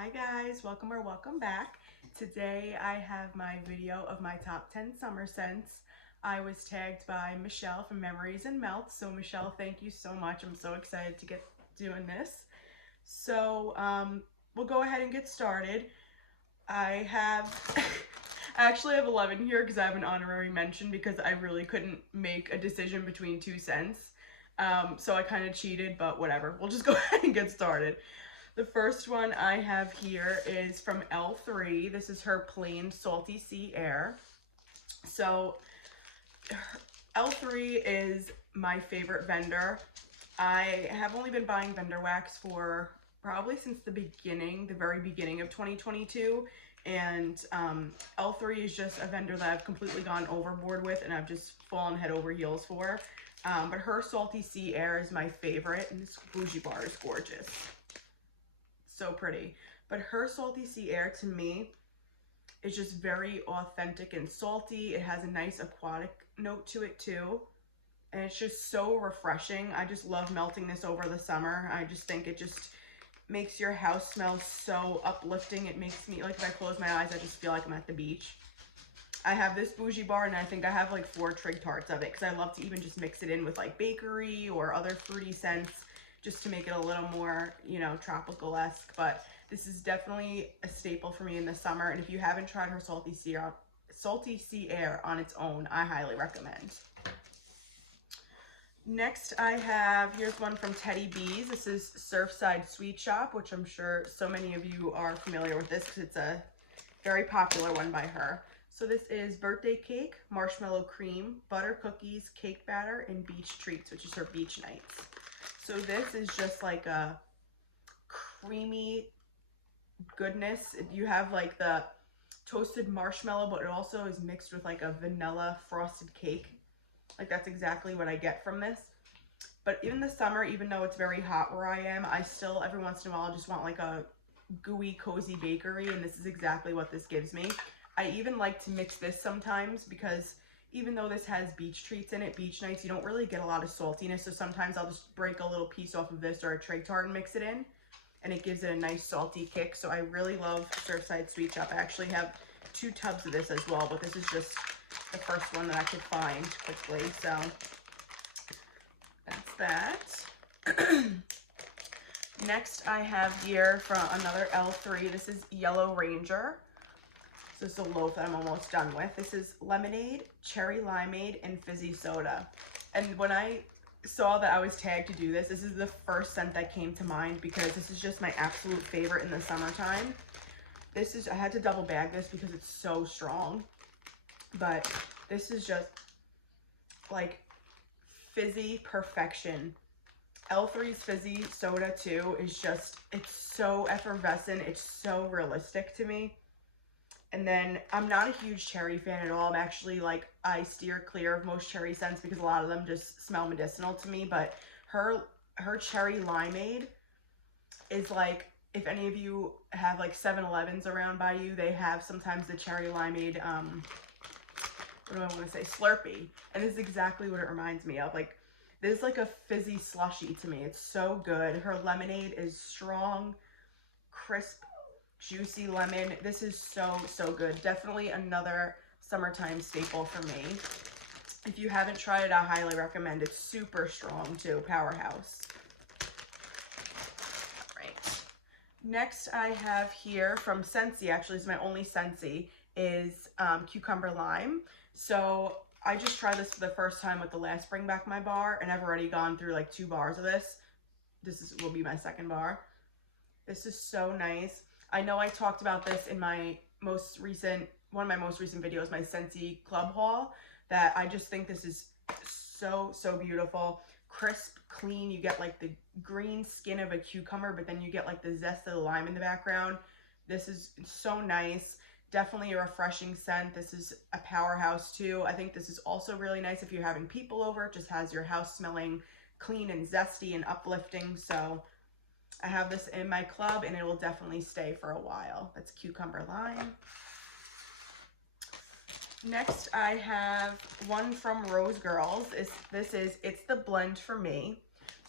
Hi guys, welcome or welcome back. Today I have my video of my top 10 summer scents. I was tagged by Michelle from Memories and Melts. So Michelle, thank you so much. I'm so excited to get doing this. So we'll go ahead and get started. I have, I actually have 11 here because I have an honorary mention because I really couldn't make a decision between two scents. So I kind of cheated, but whatever. We'll just go ahead and get started. The first one I have here is from L3. This is her plain salty sea air. So L3 is my favorite vendor. I have only been buying vendor wax for probably since the very beginning of 2022. And L3 is just a vendor that I've completely gone overboard with and I've just fallen head over heels for. But her salty sea air is my favorite, and this bougie bar is gorgeous. So pretty. But her salty sea air to me is just very authentic and salty. It has a nice aquatic note to it too, and it's just so refreshing. I just love melting this over the summer. I just think it just makes your house smell so uplifting. It makes me, like, if I close my eyes, I just feel like I'm at the beach. I have this bougie bar, and I think I have like 4 trig tarts of it because I love to even just mix it in with like bakery or other fruity scents, just to make it a little more, you know, tropical-esque. But this is definitely a staple for me in the summer. And if you haven't tried her salty sea air on its own, I highly recommend. Next I have, here's one from Teddy B's. This is Surfside Sweet Shop, which I'm sure so many of you are familiar with this because it's a very popular one by her. So this is birthday cake, marshmallow cream, butter cookies, cake batter, and beach treats, which is her beach nights. So this is just like a creamy goodness. You have like the toasted marshmallow, but it also is mixed with like a vanilla frosted cake. Like, that's exactly what I get from this. But in the summer, even though it's very hot where I am, I still every once in a while just want like a gooey, cozy bakery, and this is exactly what this gives me. I even like to mix this sometimes because even though this has beach treats in it, beach nights, you don't really get a lot of saltiness. So sometimes I'll just break a little piece off of this or a trig tart and mix it in, and it gives it a nice salty kick. So I really love Surfside Sweet Shop. I actually have 2 tubs of this as well, but this is just the first one that I could find quickly. So that's that. Next I have here from another L3. This is Yellow Ranger. So this is a loaf that I'm almost done with. This is lemonade, cherry limeade, and fizzy soda. And when I saw that I was tagged to do this, this is the first scent that came to mind because this is just my absolute favorite in the summertime. This is, I had to double bag this because it's so strong. But this is just like fizzy perfection. L3's fizzy soda too is just, it's so effervescent. It's so realistic to me. And then I'm not a huge cherry fan at all. I'm actually like, I steer clear of most cherry scents because a lot of them just smell medicinal to me. But her cherry limeade is like, if any of you have like 7-Elevens around by you, they have sometimes the cherry limeade, what do I want to say, Slurpee. And this is exactly what it reminds me of. Like, this is like a fizzy slushy to me. It's so good. Her lemonade is strong, crisp, juicy lemon. This is so good. Definitely another summertime staple for me. If you haven't tried it, I highly recommend. It's super strong too. Powerhouse. Right. Next I have here from Scentsy, actually it's my only Scentsy, is cucumber lime. So I just tried this for the first time with the last Bring Back My bar, and I've already gone through like 2 bars of this. Will be my 2nd bar. This is so nice. I know I talked about this in my most recent, one of my most recent videos, my Scentsy Club haul, that I just think this is so beautiful. Crisp, clean. You get like the green skin of a cucumber, but then you get like the zest of the lime in the background. This is so nice. Definitely a refreshing scent. This is a powerhouse too. I think this is also really nice if you're having people over. It just has your house smelling clean and zesty and uplifting. So I have this in my club and it will definitely stay for a while. That's cucumber lime. Next I have one from Rose Girls. It's the blend for me.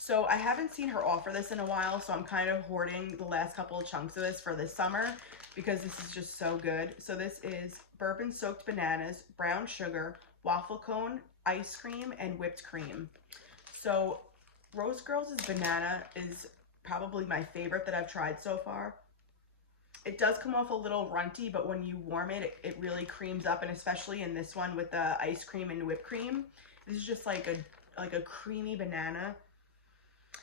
So I haven't seen her offer this in a while, so I'm kind of hoarding the last couple of chunks of this for this summer because this is just so good. So this is bourbon soaked bananas, brown sugar, waffle cone, ice cream, and whipped cream. So Rose Girls' banana is probably my favorite that I've tried so far. It does come off a little runty, but when you warm it, it really creams up, and especially in this one with the ice cream and whipped cream, this is just like a creamy banana.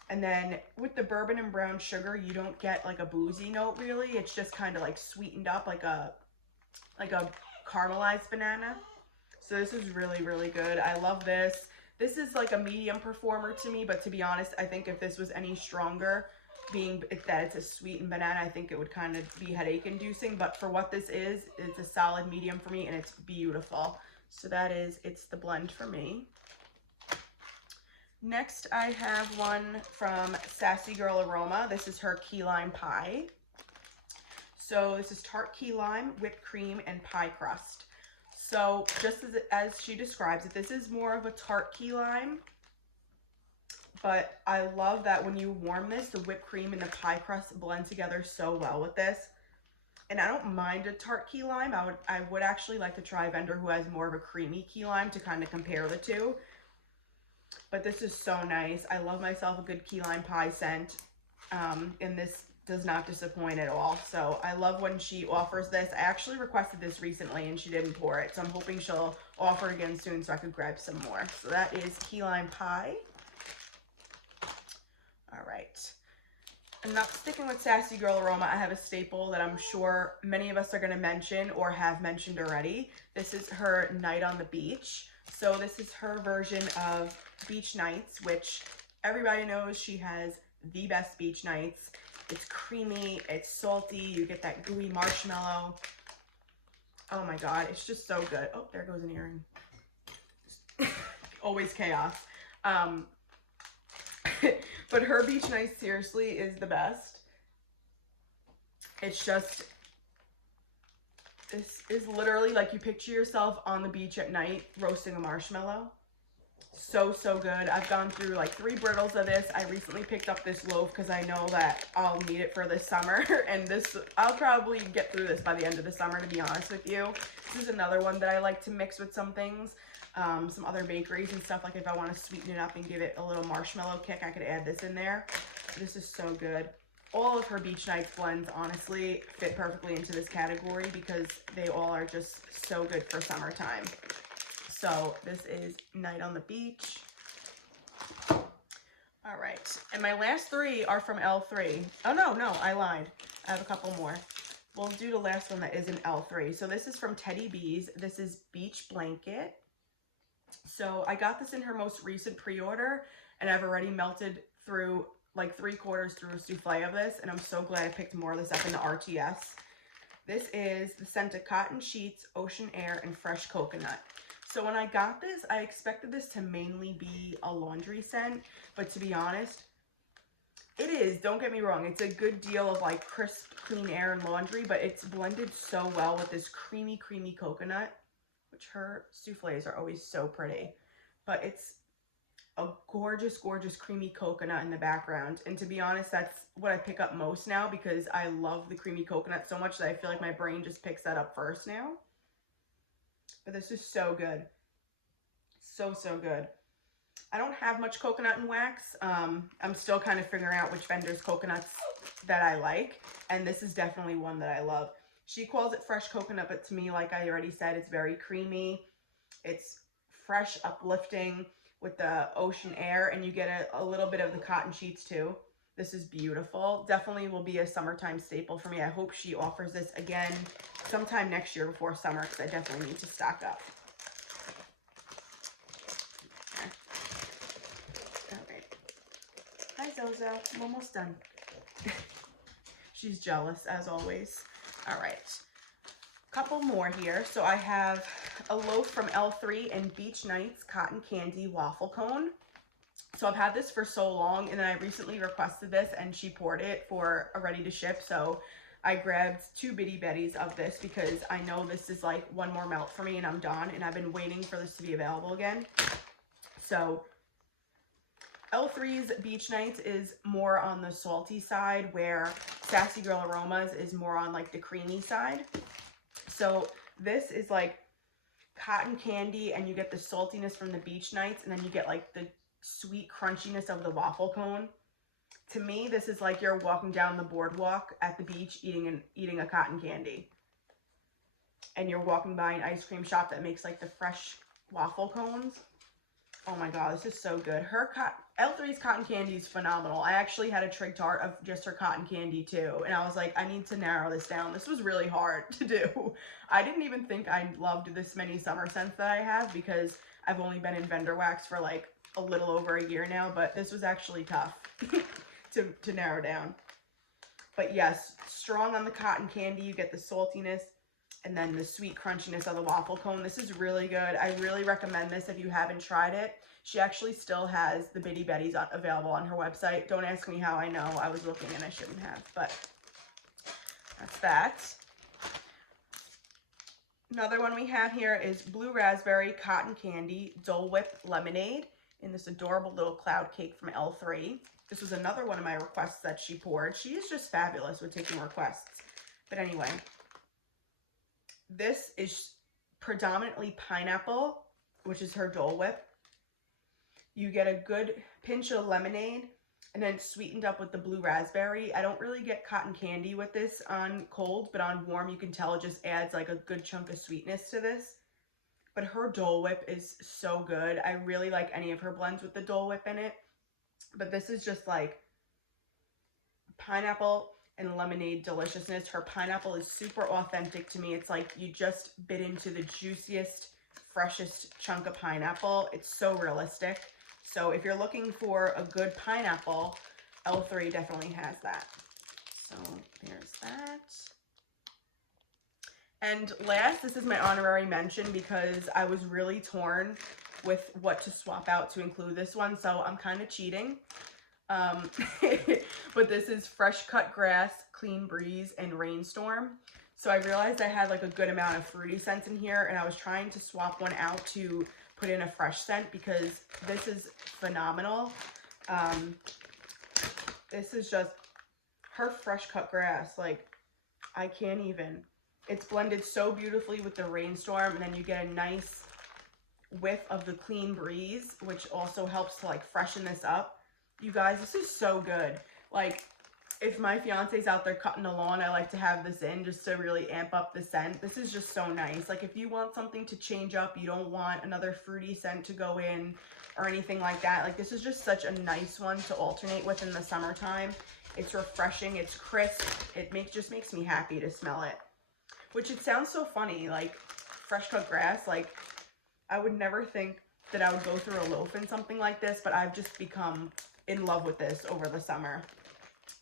And then with the bourbon and brown sugar, you don't get like a boozy note really. It's just kind of like sweetened up like a caramelized banana. So this is really, really good. I love this. This is like a medium performer to me, but to be honest, I think if this was any stronger, being that it's a sweetened banana, I think it would kind of be headache inducing. But for what this is, it's a solid medium for me, and it's beautiful. So that is, it's the blend for me. Next, I have one from Sassy Girl Aroma. This is her key lime pie. So this is tart key lime, whipped cream, and pie crust. So just as she describes it, this is more of a tart key lime. But I love that when you warm this, the whipped cream and the pie crust blend together so well with this. And I don't mind a tart key lime. I would actually like to try a vendor who has more of a creamy key lime to kind of compare the two. But this is so nice. I love myself a good key lime pie scent. And this does not disappoint at all. So I love when she offers this. I actually requested this recently and she didn't pour it. So I'm hoping she'll offer it again soon so I could grab some more. So that is key lime pie. All right. And not sticking with Sassy Girl Aroma, I have a staple that I'm sure many of us are going to mention or have mentioned already. This is her Night on the Beach. So this is her version of Beach Nights, which everybody knows she has the best beach nights. It's creamy, it's salty, you get that gooey marshmallow. Oh my god, it's just so good. Oh, there goes an earring. Always chaos. But her beach night seriously is the best. It's just, this is literally like you picture yourself on the beach at night roasting a marshmallow. So, so good. I've gone through like 3 brittles of this. I recently picked up this loaf because I know that I'll need it for this summer. And this, I'll probably get through this by the end of the summer, to be honest with you. This is another one that I like to mix with some things. Some other bakeries and stuff. Like if I want to sweeten it up and give it a little marshmallow kick, I could add this in there. This is so good. All of her beach nights blends honestly fit perfectly into this category because they all are just so good for summertime. So this is Night on the Beach. All right, and my last 3 are from L3. Oh no, I lied. I have a couple more. We'll do the last one that is in L3. So this is from Teddy Bees. This is Beach Blanket. So I got this in her most recent pre-order, and I've already melted through like 3/4 through a souffle of this, and I'm so glad I picked more of this up in the RTS. This is the scent of cotton sheets, ocean air, and fresh coconut. So when I got this, I expected this to mainly be a laundry scent, but to be honest, it is. Don't get me wrong. It's a good deal of like crisp, clean air and laundry, but it's blended so well with this creamy, creamy coconut, which her souffles are always so pretty. But it's a gorgeous, gorgeous creamy coconut in the background. And to be honest, that's what I pick up most now because I love the creamy coconut so much that I feel like my brain just picks that up first now. But this is so good. So, so good. I don't have much coconut and wax. I'm still kind of figuring out which vendor's coconuts that I like. And this is definitely one that I love. She calls it fresh coconut, but to me, like I already said, it's very creamy. It's fresh, uplifting with the ocean air, and you get a little bit of the cotton sheets too. This is beautiful. Definitely will be a summertime staple for me. I hope she offers this again sometime next year before summer because I definitely need to stock up. Okay. All right. Hi, Zozo. I'm almost done. She's jealous, as always. All right. Couple more here. So I have a loaf from L3 and Beach Nights Cotton Candy Waffle Cone. So I've had this for so long, and then I recently requested this and she poured it for a ready to ship. So I grabbed 2 bitty betties of this because I know this is like one more melt for me and I'm done, and I've been waiting for this to be available again. So L3's Beach Nights is more on the salty side, where Sassy Girl Aromas is more on like the creamy side. So this is like cotton candy, and you get the saltiness from the Beach Nights, and then you get like the sweet crunchiness of the waffle cone. To me, this is like you're walking down the boardwalk at the beach eating a cotton candy. And you're walking by an ice cream shop that makes like the fresh waffle cones. Oh my god, this is so good. L3's cotton candy is phenomenal. I actually had a trig tart of just her cotton candy too, and I was like, I need to narrow this down. This was really hard to do. I didn't even think I loved this many summer scents that I have, because I've only been in vendor wax for like a little over a year now, but this was actually tough to narrow down. But yes, strong on the cotton candy. You get the saltiness and then the sweet crunchiness of the waffle cone. This is really good. I really recommend this if you haven't tried it. She actually still has the Bitty Betties available on her website. Don't ask me how I know. I was looking and I shouldn't have, but that's that. Another one we have here is Blue Raspberry Cotton Candy Dole Whip Lemonade in this adorable little cloud cake from L3. This was another one of my requests that she poured. She is just fabulous with taking requests. But anyway, this is predominantly pineapple, which is her Dole Whip. You get a good pinch of lemonade and then sweetened up with the blue raspberry. I don't really get cotton candy with this on cold, but on warm you can tell it just adds like a good chunk of sweetness to this. But her Dole Whip is so good. I really like any of her blends with the Dole Whip in it. But this is just like pineapple and lemonade deliciousness. Her pineapple is super authentic to me. It's like you just bit into the juiciest, freshest chunk of pineapple. It's so realistic. So if you're looking for a good pineapple, L3 definitely has that. So there's that. And last, this is my honorary mention because I was really torn with what to swap out to include this one, so I'm kind of cheating. But this is Fresh Cut Grass, Clean Breeze, and Rainstorm. So I realized I had like a good amount of fruity scents in here, and I was trying to swap one out to put in a fresh scent because this is phenomenal. This is just her Fresh Cut Grass. Like, I can't even. It's blended so beautifully with the Rainstorm, and then you get a nice whiff of the Clean Breeze, which also helps to like freshen this up. You guys, this is so good. Like, if my fiance's out there cutting the lawn, I like to have this in just to really amp up the scent. This is just so nice. Like, if you want something to change up, you don't want another fruity scent to go in or anything like that, like this is just such a nice one to alternate with in the summertime. It's refreshing, it's crisp, it just makes me happy to smell it. Which, it sounds so funny, like fresh cut grass, like I would never think that I would go through a loaf in something like this, but I've just become in love with this over the summer.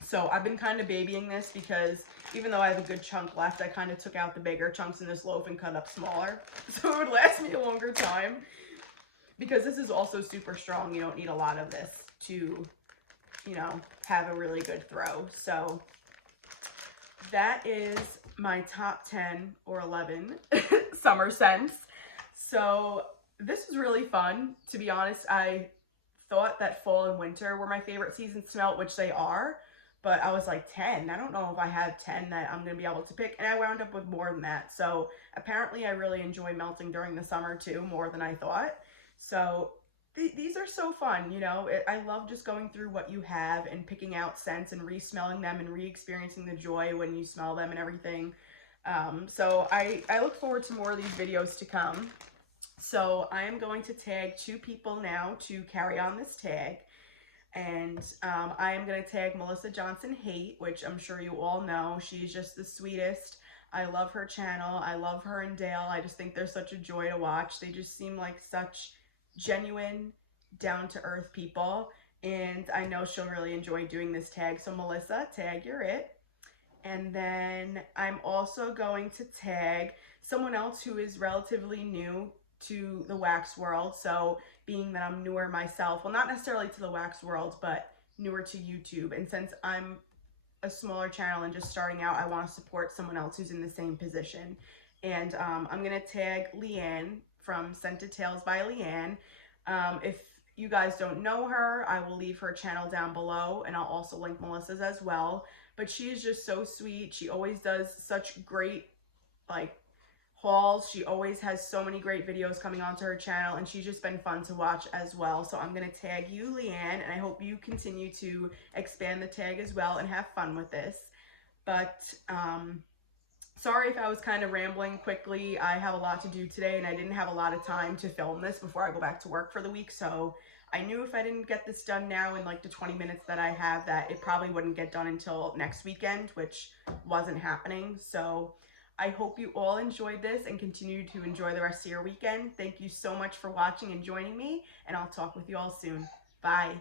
So I've been kind of babying this because even though I have a good chunk left, I kind of took out the bigger chunks in this loaf and cut up smaller so it would last me a longer time. Because this is also super strong. You don't need a lot of this to, you know, have a really good throw. So that is my top 10 or 11 summer scents. So this was really fun. To be honest, I thought that fall and winter were my favorite seasons to smell, which they are. But I was like, 10? I don't know if I have 10 that I'm going to be able to pick. And I wound up with more than that. So apparently I really enjoy melting during the summer too, more than I thought. So these are so fun, you know. I love just going through what you have and picking out scents and re-smelling them and re-experiencing the joy when you smell them and everything. So I look forward to more of these videos to come. So I am going to tag 2 people now to carry on this tag. And I am going to tag Melissa Johnson Haight, which I'm sure you all know. She's just the sweetest. I love her channel. I love her and Dale. I just think they're such a joy to watch. They just seem like such genuine, down-to-earth people. And I know she'll really enjoy doing this tag. So Melissa, tag, you're it. And then I'm also going to tag someone else who is relatively new to the wax world. So being that I'm newer myself, well, not necessarily to the wax world, but newer to YouTube. And since I'm a smaller channel and just starting out, I want to support someone else who's in the same position. And I'm going to tag Leanne from Scented Tales by Leanne. If you guys don't know her, I will leave her channel down below, and I'll also link Melissa's as well. But she is just so sweet. She always does such great, like, hauls. She always has so many great videos coming onto her channel, and she's just been fun to watch as well. So I'm going to tag you, Leanne, and I hope you continue to expand the tag as well and have fun with this. But sorry if I was kind of rambling quickly. I have a lot to do today, and I didn't have a lot of time to film this before I go back to work for the week. So I knew if I didn't get this done now in like the 20 minutes that I have, that it probably wouldn't get done until next weekend, which wasn't happening. So I hope you all enjoyed this and continue to enjoy the rest of your weekend. Thank you so much for watching and joining me, and I'll talk with you all soon. Bye.